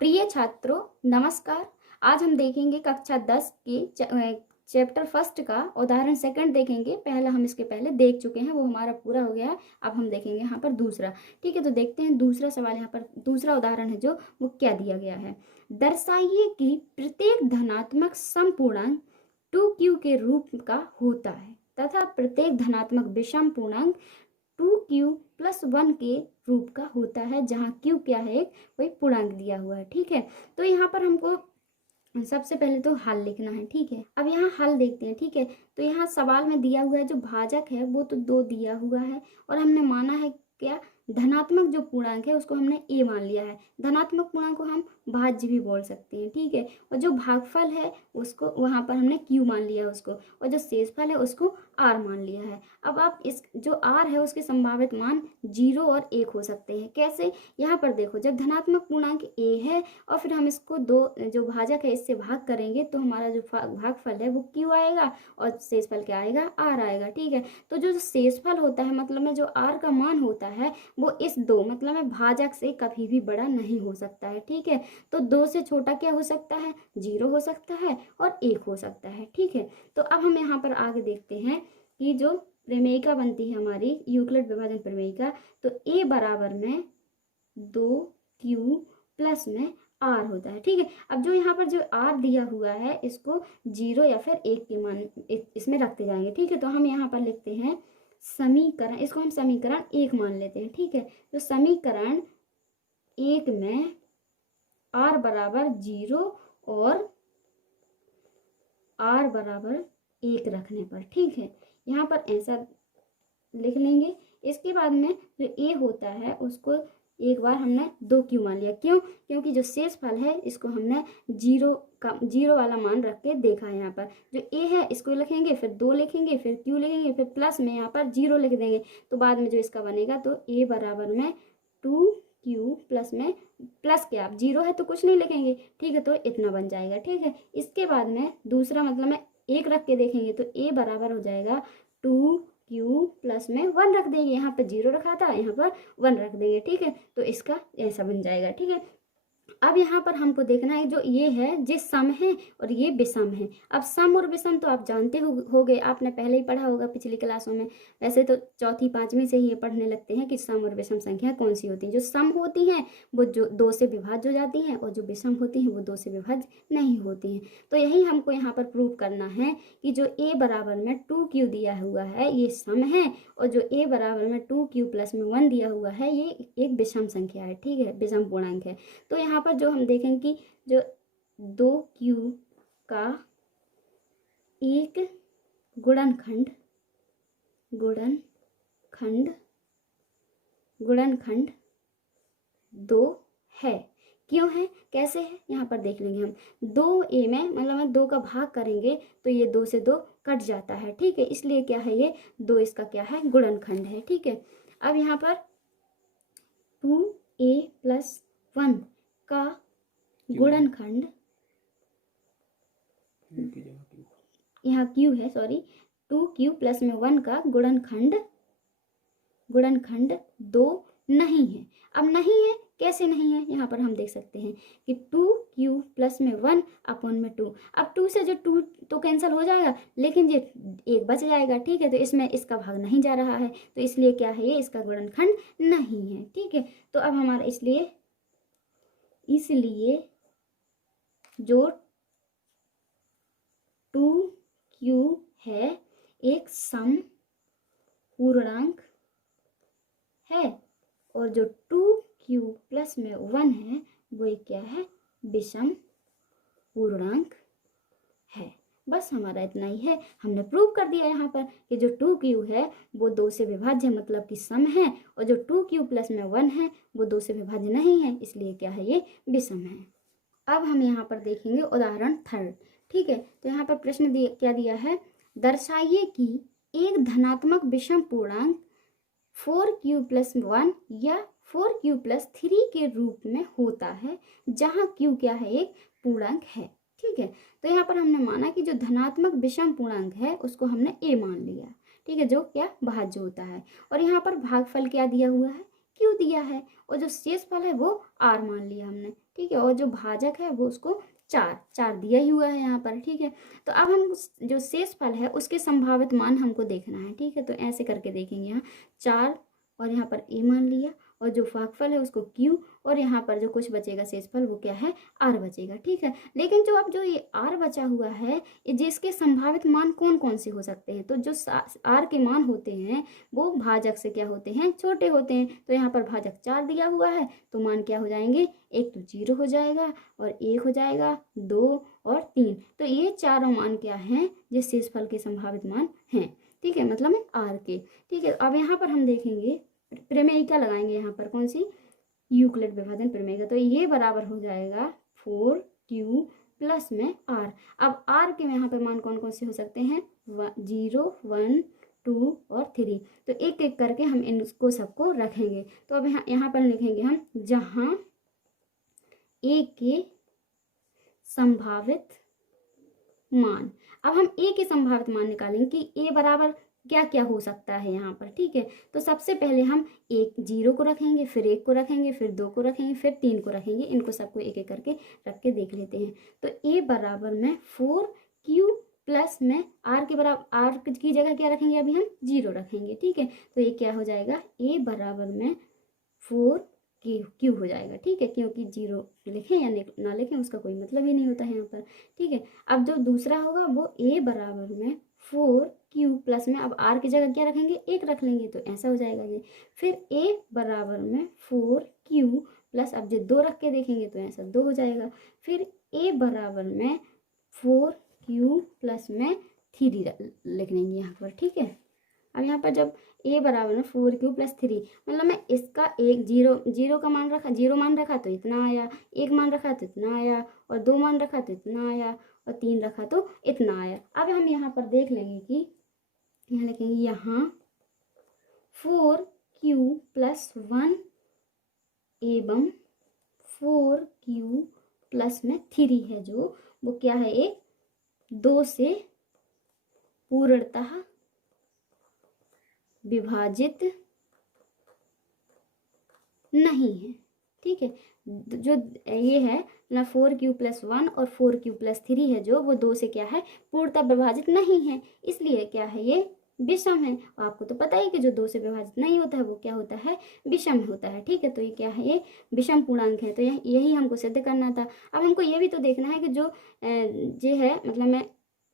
प्रिय छात्रों, नमस्कार। आज हम देखेंगे कक्षा 10 की चैप्टर फर्स्ट का उदाहरण सेकंड देखेंगे। पहला हम इसके पहले देख चुके हैं, वो हमारा पूरा हो गया है। अब हम देखेंगे यहाँ पर दूसरा। ठीक है, तो देखते हैं दूसरा सवाल। यहाँ पर दूसरा उदाहरण है जो वो क्या दिया गया है। दर्शाइए कि प्रत्येक धनात्मक समपूर्णांक 2q के रूप का होता है तथा प्रत्येक धनात्मक विषम पूर्णांक 2q+1 के रूप का होता है, जहाँ q क्या है, एक कोई पूर्णांक दिया हुआ है। ठीक है, तो यहाँ पर हमको सबसे पहले तो हल लिखना है। ठीक है, अब यहाँ हल देखते हैं। ठीक है, तो यहाँ सवाल में दिया हुआ है जो भाजक है वो तो 2 दिया हुआ है, और हमने माना है क्या, धनात्मक जो पूर्णांक है उसको हमने a मान लिया है। धनात्मक पूर्णांक को हम भाज्य भी बोल सकते हैं। ठीक है, और जो भागफल है उसको वहाँ पर हमने q मान लिया उसको, और जो शेषफल है उसको r मान लिया है। अब आप इस जो r है उसके संभावित मान 0 और 1 हो सकते हैं। कैसे, यहाँ पर देखो, जब धनात्मक पूर्णांक a है और फिर हम इसको दो जो भाजक है इससे भाग करेंगे तो हमारा जो भागफल है वो q आएगा और शेषफल क्या आएगा, r आएगा। ठीक है, तो जो शेषफल होता है मतलब में जो r का मान होता है वो इस 2 मतलब में भाजक से कभी भी बड़ा नहीं हो सकता है। ठीक है, तो 2 से छोटा क्या हो सकता है, 0 हो सकता है और 1 हो सकता है। ठीक है, तो अब हम यहाँ पर आगे देखते हैं कि जो प्रमेयिका बनती है हमारी यूक्लिड विभाजन प्रमेयिका, तो a बराबर में 2q प्लस में r होता है। ठीक है, अब जो यहाँ पर जो r दिया हुआ है इसको 0 या फिर 1 के मान इसमें रखते जाएंगे। ठीक है, तो हम यहाँ पर लिखते हैं समीकरण, इसको हम समीकरण 1 मान लेते हैं। ठीक है, तो समीकरण 1 में r बराबर 0 और r बराबर 1 रखने पर, ठीक है, यहाँ पर ऐसा लिख लेंगे। इसके बाद में जो a होता है उसको एक बार हमने 2q मान लिया। क्यों, क्योंकि जो शेषफल है इसको हमने 0 वाला मान रख के देखा है। यहाँ पर जो a है इसको लिखेंगे, फिर 2 लिखेंगे, फिर q लिखेंगे, फिर प्लस में यहाँ पर 0 लिख देंगे, तो बाद में जो इसका बनेगा तो a बराबर में 2q प्लस में प्लस क्या, अब 0 है तो कुछ नहीं लिखेंगे। ठीक है, तो इतना बन जाएगा। ठीक है, इसके बाद में दूसरा मतलब में 1 रख के देखेंगे तो a बराबर हो जाएगा 2q प्लस में 1 रख देंगे। यहाँ पर 0 रखा था, यहाँ पर 1 रख देंगे। ठीक है, तो इसका ऐसा बन जाएगा। ठीक है, अब यहाँ पर हमको देखना है जो ये है ये सम है और ये विषम है। अब सम और विषम तो आप जानते होगे, आपने पहले ही पढ़ा होगा पिछली क्लासों में। वैसे तो चौथी पांचवी से ही ये पढ़ने लगते हैं कि सम और विषम संख्या कौन सी होती है। जो सम होती हैं वो जो 2 से विभाज्य हो जाती हैं, और जो विषम होती हैं वो 2 से विभाज्य नहीं होती हैं। तो यही हमको यहाँ पर प्रूव करना है कि जो a बराबर में 2q दिया हुआ है ये सम है, और जो a बराबर में 2q प्लस में 1 दिया हुआ है ये एक विषम संख्या है। ठीक है, विषम पूर्णांक है। तो यहाँ पर जो हम देखेंगे कि जो 2q का एक गुणनखंड गुणनखंड 2 है। क्यों है, कैसे है, यहाँ पर देख लेंगे हम। 2a में मतलब हम 2 का भाग करेंगे तो ये 2 से 2 कट जाता है। ठीक है, इसलिए क्या है, ये 2 इसका क्या है, गुणनखंड है। ठीक है, अब यहाँ पर 2a प्लस 1 का गुणनखंड, यहाँ q है, सॉरी, 2q प्लस में 1 का गुणनखंड 2 नहीं है। अब नहीं है, कैसे नहीं है, यहाँ पर हम देख सकते हैं कि 2q प्लस में 1 अपॉन में 2। अब 2 से जो 2 तो कैंसिल हो जाएगा, लेकिन ये 1 बच जाएगा। ठीक है, तो इसमें इसका भाग नहीं जा रहा है, तो इसलिए क्या है, ये इसका गुणनखंड नहीं है। ठीक है, तो अब हमारा इसलिए जो 2q है एक सम पूर्णांक है, और जो 2q प्लस में 1 है वो एक क्या है, विषम पूर्णांक है। बस हमारा इतना ही है, हमने प्रूव कर दिया यहाँ पर कि जो 2q है वो 2 से विभाज्य मतलब कि सम है, और जो 2q प्लस में 1 है वो 2 से विभाज्य नहीं है, इसलिए क्या है, ये विषम है। अब हम यहाँ पर देखेंगे उदाहरण थर्ड। ठीक है, तो यहाँ पर प्रश्न क्या दिया है, दर्शाइए कि एक धनात्मक विषम पूर्णांक 4q प्लस 1 या 4q प्लस 3 के रूप में होता है, जहाँ q क्या है, एक पूर्णांक है। ठीक है, तो यहाँ पर हमने माना कि जो धनात्मक विषम पूर्णांक है उसको हमने a मान लिया। ठीक है, जो क्या भाज्य होता है, और यहाँ पर भागफल क्या दिया हुआ है, क्यू दिया है, और जो शेषफल है वो आर मान लिया हमने, ठीक है। और जो भाजक है वो उसको चार दिया ही हुआ है यहाँ पर, ठीक है। तो अब हम जो शेषफल है उसके संभावित मान हमको देखना है, ठीक है। तो ऐसे करके देखेंगे, यहाँ 4 और यहाँ पर ए मान लिया, और जो भागफल है उसको क्यू, और यहाँ पर जो कुछ बचेगा शेषफल वो क्या है, आर बचेगा, ठीक है। लेकिन जो अब जो ये आर बचा हुआ है, जिसके संभावित मान कौन कौन से हो सकते हैं, तो जो आर के मान होते हैं वो भाजक से क्या होते हैं, छोटे होते हैं। तो यहाँ पर भाजक 4 दिया हुआ है, तो मान क्या हो जाएंगे, एक तो 0 हो जाएगा, और 1 हो जाएगा, 2 और 3। तो ये चारों मान क्या हैं, जो शेषफल के संभावित मान हैं, ठीक है, मतलब में आर के, ठीक है। अब यहाँ पर हम देखेंगे प्रमेयिका लगाएंगे, यहाँ पर कौन सी, यूक्लिड विभाजन प्रमेय। तो ये बराबर हो जाएगा 4q प्लस में आर। अब आर के यहाँ पर मान कौन कौन से हो सकते हैं, 0, 1, 2 और 3। तो एक एक करके हम इनको सबको रखेंगे। तो अब यहाँ पर लिखेंगे हम, जहाँ ए के संभावित मान। अब हम ए के संभावित मान निकालेंगे कि ए बराबर क्या क्या हो सकता है यहाँ पर, ठीक है। तो सबसे पहले हम 0 को रखेंगे, फिर 1 को रखेंगे, फिर 2 को रखेंगे, फिर 3 को रखेंगे। इनको सबको एक एक करके रख के देख लेते हैं। तो ए बराबर में 4q प्लस में आर के बराबर, आर की जगह क्या रखेंगे, अभी हम 0 रखेंगे, ठीक है। तो ये क्या हो जाएगा, ए बराबर में 4q हो जाएगा, ठीक है। क्योंकि 0 लिखें या ना लिखें उसका कोई मतलब ही नहीं होता है यहाँ पर, ठीक है। अब जो दूसरा होगा वो ए बराबर में 4q प्लस में, अब आर की जगह क्या रखेंगे, 1 रख लेंगे, तो ऐसा हो जाएगा ये। फिर ए बराबर में 4q प्लस, अब जो 2 रख के देखेंगे तो ऐसा 2 हो जाएगा। फिर ए बराबर में 4q प्लस में 3 लिख लेंगे यहाँ पर, ठीक है। अब यहाँ पर जब ए बराबर में 4q प्लस 3, मतलब मैं इसका एक 0 का मान रखा, 0 मान रखा तो इतना आया, 1 मान रखा तो इतना आया, और 2 मान रखा तो इतना आया, और 3 रखा तो इतना आया। अब हम यहाँ पर देख लेंगे कि यहाँ लिखेंगे, यहाँ 4q प्लस 1 एवं 4q प्लस में 3 है, जो वो क्या है, एक 2 से पूर्णतः विभाजित नहीं है, ठीक है। जो ये है ना, 4q प्लस 1 और 4q प्लस 3 है, जो वो 2 से क्या है, पूर्णतः विभाजित नहीं है, इसलिए क्या है, ये विषम है। आपको तो पता ही कि जो 2 से विभाजित नहीं होता है वो क्या होता है, विषम होता है, ठीक है। तो ये क्या है, ये विषम पूर्णांक है। तो यही हमको सिद्ध करना था। अब हमको ये भी तो देखना है कि जो ये है, मतलब मैं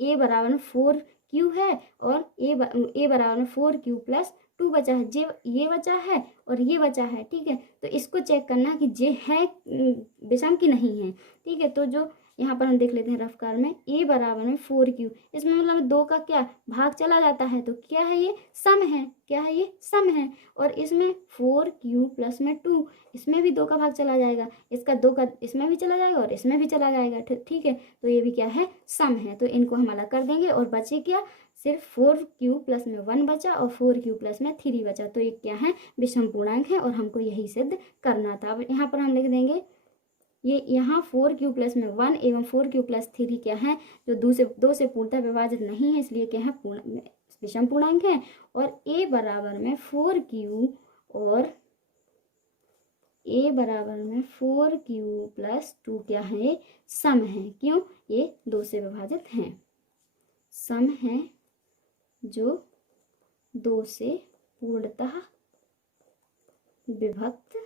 ए बराबर में 4q है, और ए बराबर में 4q प्लस 2 बचा है, ये बचा है और ये बचा है, ठीक है। तो इसको चेक करना कि जे है विषम की नहीं है, ठीक है। तो जो यहाँ पर हम देख लेते हैं रफ्तार में, ए बराबर में 4q, इसमें मतलब 2 का क्या भाग चला जाता है, तो क्या है, ये सम है, क्या है, ये सम है। और इसमें 4q प्लस में 2, इसमें भी 2 का भाग चला जाएगा, इसका 2 का इसमें भी चला जाएगा और इसमें भी चला जाएगा, ठीक है। तो ये भी क्या है, सम है। तो इनको हम अलग कर देंगे, और बचे क्या, सिर्फ 4q प्लस में 1 बचा और 4q प्लस में 3 बचा। तो ये क्या है, विषम पूर्णांक है, और हमको यही सिद्ध करना था। अब यहाँ पर हम लिख देंगे, ये यहाँ 4q प्लस में 1 एवं 4q प्लस 3 क्या है, जो 2 से पूर्णतः विभाजित नहीं है, इसलिए क्या है, विषम पूर्णांक है। और ए बराबर में 4q और ए बराबर में 4q प्लस 2 क्या है, सम है। क्यों, ये 2 से विभाजित हैं, सम है, जो 2 से पूर्णतः विभक्त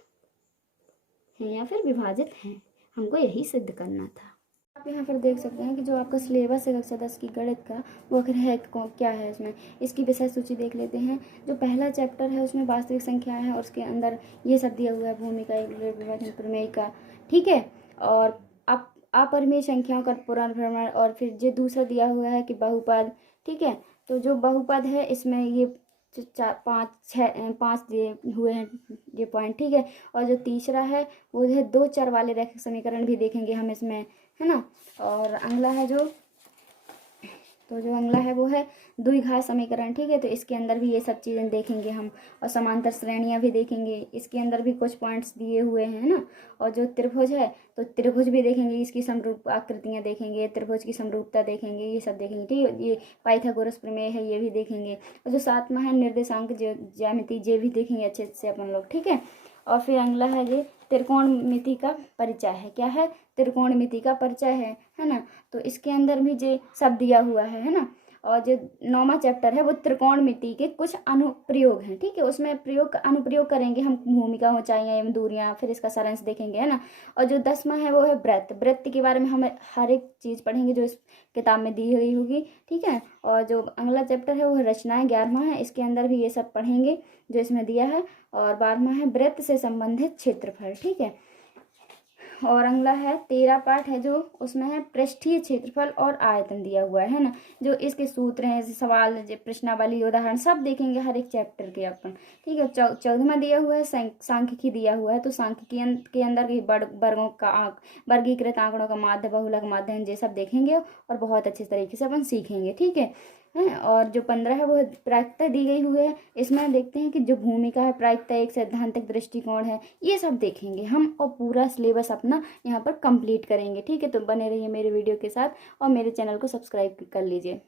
हैं या फिर विभाजित हैं। हमको यही सिद्ध करना था। आप यहाँ पर देख सकते हैं कि जो आपका सिलेबस है कक्षा 10 की गणित का, वो आखिर है क्या है इसमें। इसकी विषय सूची देख लेते हैं। जो पहला चैप्टर है उसमें वास्तविक संख्याएं हैं, और उसके अंदर ये सब दिया हुआ है, भूमिका, विभाजन, प्रमेय का, ठीक है। और अपरिमेय संख्याओं का पुनर्भ्रमण, और फिर जो दूसरा दिया हुआ है कि बहुपद, ठीक है। तो जो बहुपद है इसमें ये 5 दिए हुए हैं ये पॉइंट, ठीक है। और जो तीसरा है वो है 2 चर वाले रैखिक समीकरण भी देखेंगे हम इसमें, है ना। और अगला है जो अगला है वो है द्विघात समीकरण, ठीक है। तो इसके अंदर भी ये सब चीज़ें देखेंगे हम, और समांतर श्रेणियाँ भी देखेंगे। इसके अंदर भी कुछ पॉइंट्स दिए हुए हैं ना। और जो त्रिभुज है तो त्रिभुज भी देखेंगे, इसकी समरूप आकृतियाँ देखेंगे, त्रिभुज की समरूपता देखेंगे, ये सब देखेंगे, ठीक है। ये पाइथागोरस प्रमेय है, ये भी देखेंगे। और जो 7वां है निर्देशांक ज्यामिति, ये भी देखेंगे अच्छे से अपन लोग, ठीक है। और फिर अगला है ये त्रिकोणमिति का परिचय है। क्या है? त्रिकोणमिति का परिचय है ना। तो इसके अंदर भी ये सब दिया हुआ है ना। और जो 9वां चैप्टर है वो त्रिकोणमिति के कुछ अनुप्रयोग हैं, ठीक है। उसमें प्रयोग अनुप्रयोग करेंगे हम, भूमिका, ऊंचाइयां एवं दूरियां, फिर इसका सारांश देखेंगे, है ना। और जो 10वां है वो है वृत्त। वृत्त के बारे में हम हर एक चीज़ पढ़ेंगे जो इस किताब में दी हुई होगी, ठीक है। और जो अगला चैप्टर है वो है रचनाएं, 11वां है। इसके अंदर भी ये सब पढ़ेंगे जो इसमें दिया है। और 12वां है वृत्त से संबंधित क्षेत्रफल, ठीक है। और अगला है 13 पाठ है जो उसमें है पृष्ठीय क्षेत्रफल और आयतन दिया हुआ है ना। जो इसके सूत्र हैं, सवाल, प्रश्नावली, उदाहरण सब देखेंगे हर एक चैप्टर के अपन, ठीक है। 14वां दिया हुआ है सांख्यिकी दिया हुआ है। तो सांख्यिकी के अंदर वर्गों का वर्गीकृत आंकड़ों का माध्य, बहुलक माध्य, ये सब देखेंगे और बहुत अच्छे तरीके से अपन सीखेंगे, ठीक है। और जो 15 है वो प्रायिकता दी गई हुई है। इसमें देखते हैं कि जो भूमिका है, प्रायिकता एक सैद्धांतिक दृष्टिकोण है, ये सब देखेंगे हम और पूरा सिलेबस अपना यहाँ पर कंप्लीट करेंगे, ठीक है। तो बने रहिए मेरे वीडियो के साथ और मेरे चैनल को सब्सक्राइब कर लीजिए।